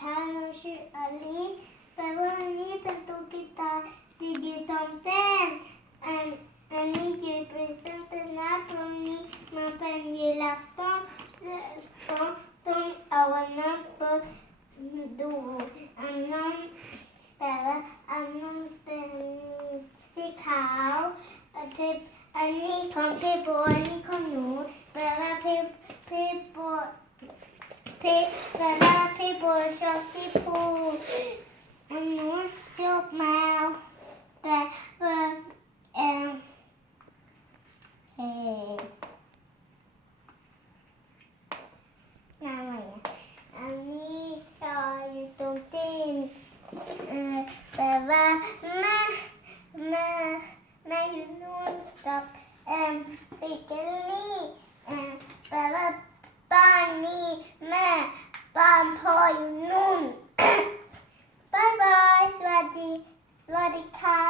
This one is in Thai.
ค่ะหนูชื่ออลิแปลว่าอันนี้เป็นตุ๊กตาที่ยืนตรงเต้นอันนี้ยืนเปรซนต์นะตรงนี้มันเป็นยีราฟต้องเอาอันนั้นไปดูอันนั้นแปลว่าอันนั้นเป็นสีขาวอันนี้ของพี่โบอันนี้ของหนูแปลว่าพี่โบแปลว่าพี่โบชอบสีฟูอันนู้นชอบแมวแปลว่าเฮ้งานอะไรอันนี้ต่ออยู่ตรงตีนแปลว่าแม่อยู่นู่นกับปิกเกลลี่แปลว่าบ้านนี้แม่บ้านพ่ออยู่นู่น บ๊ายบายสวัสดีค่ะ